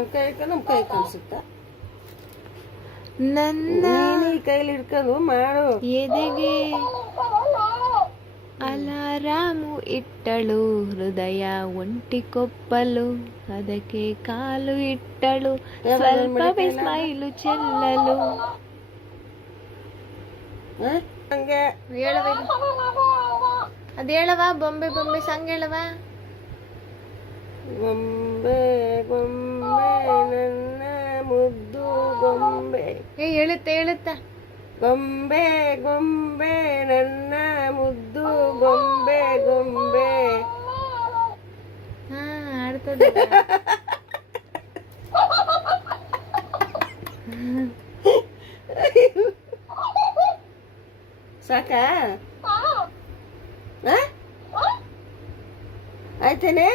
ನಮ್ಮ ಕೈ ಕಳ್ಸುತ್ತ ನನ್ನ ಕೈಲಿ ಹಿಡ್ಕೊಂಡು ಮಾಡು. ಎದೆಗೆ ಅಲಾರಾಮು ಇಟ್ಟಳು, ಹೃದಯ ಒಂಟಿ ಕೊಪ್ಪಲು, ಅದಕ್ಕೆ ಕಾಲು ಇಟ್ಟಳು, ಸ್ವಲ್ಪವೇ ಸ್ಮೈಲು ಚೆಲ್ಲಲು. ಹಂಗೆ ಹೇಳವ, ಅದ್ ಹೇಳವ, ಬೊಂಬೆ ಬೊಂಬೆ ಸಾಂಗ್ ಹೇಳವ. ಗೊಂಬೆ ಗೊಂಬೆ ನನ್ನ ಮುದ್ದು ಗೊಂಬೆ. ಹೇಳುತ್ತ ಗೊಂಬೆ ಗೊಂಬೆ ನನ್ನ ಮುದ್ದು ಗೊಂಬೆ ಗೊಂಬೆ. ಹಾ ಆಡ್ತದೆ. ಸಾಕ ಆಯ್ತೇನೆ.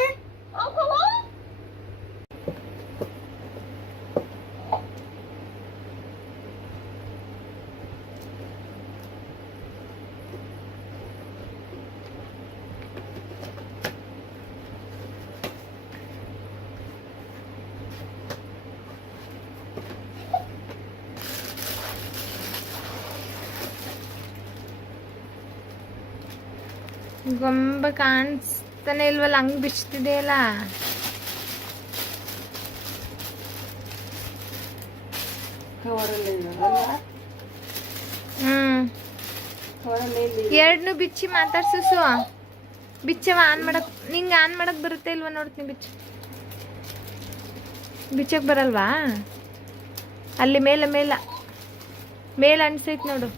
ಗೊಂಬೆ ಕಾಣಿಸ್ತಾನೆ ಇಲ್ವಲ್ಲ, ಹಂಗ್ ಬಿಚ್ತಿದೆಯಲ್ಲ. ಎರಡ್ನು ಬಿಚ್ಚಿ ಮಾತಾಡ್ಸು. ಬಿಚ್ಚವ ಆನ್ ಮಾಡಕ್, ನಿಂಗೆ ಆನ್ ಮಾಡಕ್ ಬರುತ್ತೆ ಇಲ್ವಾ ನೋಡ್ತೀನಿ. ಬಿಚ್ಚಕ್ ಬರಲ್ವಾ? ಅಲ್ಲಿ ಮೇಲೆ ಅನ್ಸೈತ್ ನೋಡು.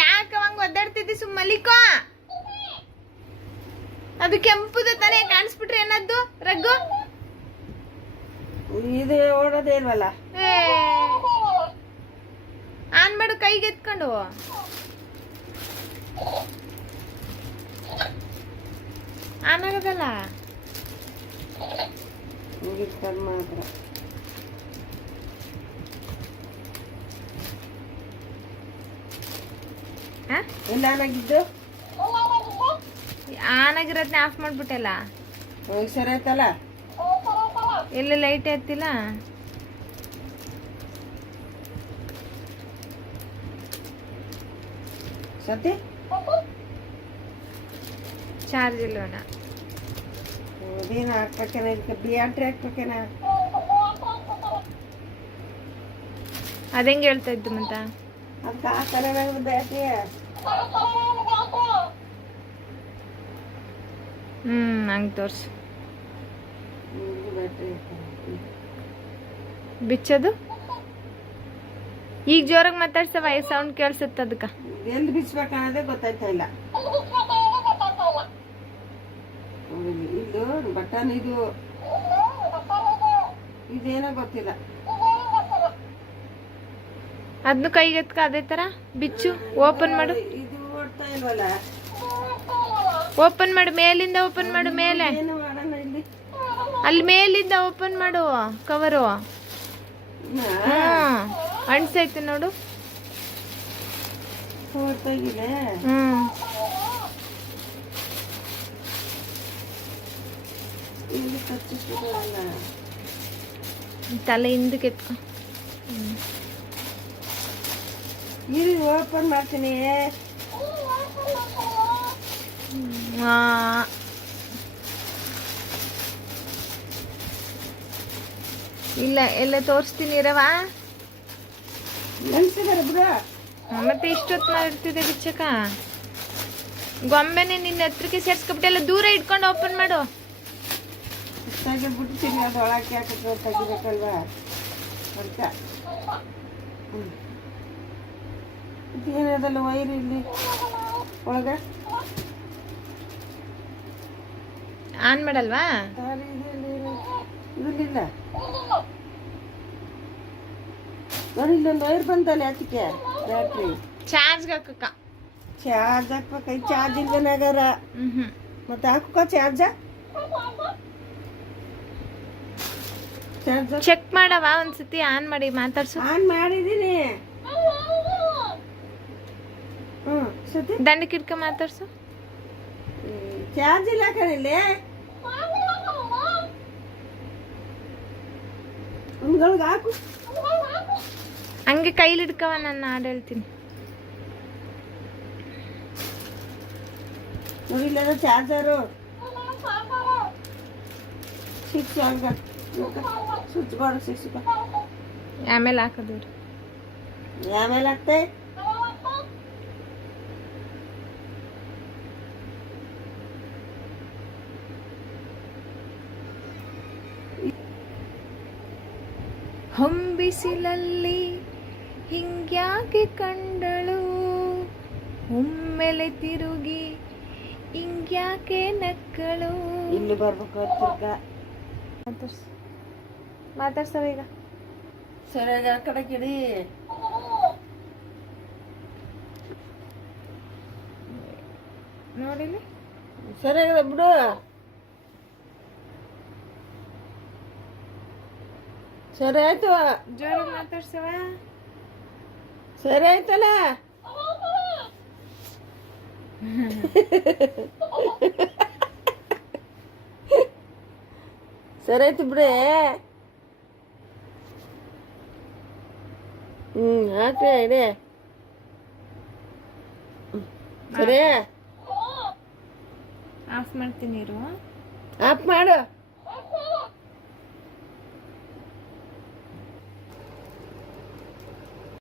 ಯಾಕೆ ಅವಂಗ ಒದ್ದಾಡ್ತಿದ್ದಿ? ಸುಮ್ಮಲಿಕೋ. ಅದು ಕೆಂಪುದ ತಾನೇ, ಕಾಣಿಸ್ಬಿಟ್ರೆ ಏನದ್ದು ರಗ್ಗು? ಇದು ಓಡೋದೇ ಇಲ್ವಲ್ಲ. ಆನ್ ಮಾಡು, ಕೈಗೆ ಎತ್ಕೊಂಡು. ಆನ್ ಆಗೋದಲ್ಲ ಮಾತ್ರ. ಎಲ್ಲ ಆನಾಗಿದ್ದು ಆನಾಗಿರೋದ್ನ ಆಫ್ ಮಾಡ್ಬಿಟ್ಟೆಲ್ಲ. ಸರಿ ಆಯ್ತಲ್ಲ. ಎಲ್ಲ ಲೈಟ್ ಎತ್ತಿಲ್ಲ. ಸತಿ ಚಾರ್ಜ್ ಇಲ್ಲವನ. ಅದೇನು ಹಾಕ್ಬೇಕೇನ, ಇದಕ್ಕೆ ಬ್ಯಾಟ್ರಿ ಹಾಕ್ಬೇಕೇನ? ಅದಂಗೆ ಹೇಳ್ತಾ ಇದ್ದು ಮಂತ. ಅದಕ್ಕೆ ಹಾಕಲ್ಲ ಬ್ಯಾಟ್ರಿ. ಹಂಗೆ ತೋರ್ಸು. ಬ್ಯಾಟ್ರಿ ಬಿಚ್ಚೋದು ಈಗ ಜೋರಾಗಿ ಮಾತಾಡ್ಸವ, ಸೌಂಡ್ ಕೇಳಿಸುತ್ತ. ಅದಕ್ಕ ಎಲ್ಲಿ ಬಿಚ್ಚಬೇಕನ್ನೋದೇ ಗೊತ್ತಾಯ್ತಾ ಇಲ್ಲ. ಇದು ಬಟನ್, ಇದೇನೋ ಗೊತ್ತಿಲ್ಲ. ಅದನ್ನು ಕೈಗೆತ್ಕ, ಅದೇ ತರ ಬಿಚ್ಚು. ಓಪನ್ ಮಾಡು. ಇದು ಓಡ್ತಾ ಇಲ್ವಲ್ಲ. ಓಪನ್ ಮಾಡು, ಮೇಲಿಂದ ಓಪನ್ ಮಾಡು. ಮೇಲೆ ಅಲ್ಲಿ ಮೇಲಿಂದ ಓಪನ್ ಮಾಡು ಕವರು. ಅಣ್ಸೈತೆ ನೋಡು. ತಲೆ ಹಿಂದಕ್ಕೆ ಎತ್ಕೊ. ಓಪನ್ ಮಾಡ್ತೀನಿ. ಇಲ್ಲ, ಎಲ್ಲ ತೋರಿಸ್ತೀನಿ ಇರವ. ಮತ್ತೆ ಇಷ್ಟೊತ್ತು ಇರ್ತಿದೆ ಬಿಚ್ಚಕ. ಗೊಂಬೆನೆ ನಿನ್ನ ಹತ್ರಕ್ಕೆ ಸೇರ್ಸ್ಕೊಬಿಟ್ಟೆಲ್ಲ ದೂರ ಇಟ್ಕೊಂಡು ಓಪನ್ ಮಾಡು. ಬಿಡ್ತೀನಿ, ಅದು ಒಳಕ್ಕೆ ಹಾಕಿದ್ರೆ ತೆಗಿಬೇಕಲ್ವಾ ಅಂತ. ಏನದಲ್ಲ ವೈರ್ ಇಲ್ಲಿ ಒಳಗ. ಆನ್ ಮಾಡಲ್ವಾ? ಇದಿಲ್ಲ ನೋಡಿ, ಇಲ್ಲೊಂದು ವೈರ್ ಬಂತಲ್ಲ. ಅದಕ್ಕೆ ಬ್ಯಾಟ್ರಿ ಚಾರ್ಜ್ ಹಾಕಕ್ಕ. ಚಾರ್ಜ್ ಹಾಕ್ಬೇಕ. ಚಾರ್ಜ್ ಇಲ್ವನಾಗಾರ ಮತ್ತೆ ಹಾಕುಕ ಚಾರ್ಜ. ಚಾರ್ಜರ್ ಚೆಕ್ ಮಾಡವ ಒಂದ್ಸತಿ ಆನ್ ಮಾಡಿ ಮಾತಾಡ್ಸು. ಆನ್ ಮಾಡಿದೀನಿ. ಸತಿ ದಂಡಕ್ಕೆ ಇಟ್ಕ ಮಾತಾಡ್ಸು. ಚಾರ್ಜ್ ಇಲ್ಲ ಕಣಿಲೆ ಒಂದ್ಗಳಿಗೆ ಹಾಕು. ಹಂಗೆ ಕೈಲಿ ಹಿಡ್ಕವ, ನಾನು ಹಾಡು ಹೇಳ್ತೀನಿ. ನೋಡಿಲ್ಲ ಚಾರ್ಜರು ಸ್ವಿಚ್ ಬಾರ್ಡ್ ಸ್ವಿಚ್ ಆಮೇಲೆ ಹಾಕೋದು. ಆಮೇಲೆ ಹಾಕ್ತೆ. ಹೊಂಬಿಸಿಲಲ್ಲಿ ಹಿಂಗ್ಯಾಕೆ ಕಂಡಳು, ಒಮ್ಮೆಲೆ ತಿರುಗಿ ಹಿಂಗ್ಯಾಕೆ ನಕ್ಕಳು. ಇಲ್ಲಿ ಬರ್ಬೇಕು ಮಾತಾಡ್ಸವ ಈಗ. ಸರಿಯಾಗಿ ಆ ಕಡೆ ಕಿಡಿ. ನೋಡಿಲಿ ಸರಿಯಾಗದ ಬಿಡು. ಸರಿ ಆಯ್ತು. ಜೋರ ಮಾತಾಡ್ಸವ. ಸರಿ ಆಯ್ತಲ್ಲ. ಸರಿ ಆಯ್ತು ಬಿಡೆ. ಹಾಕ್ರಿ ಇಡೆ. ಸರಿ ಆಫ್ ಮಾಡ್ತೀನಿ ಇರು. ಆಫ್ ಮಾಡು.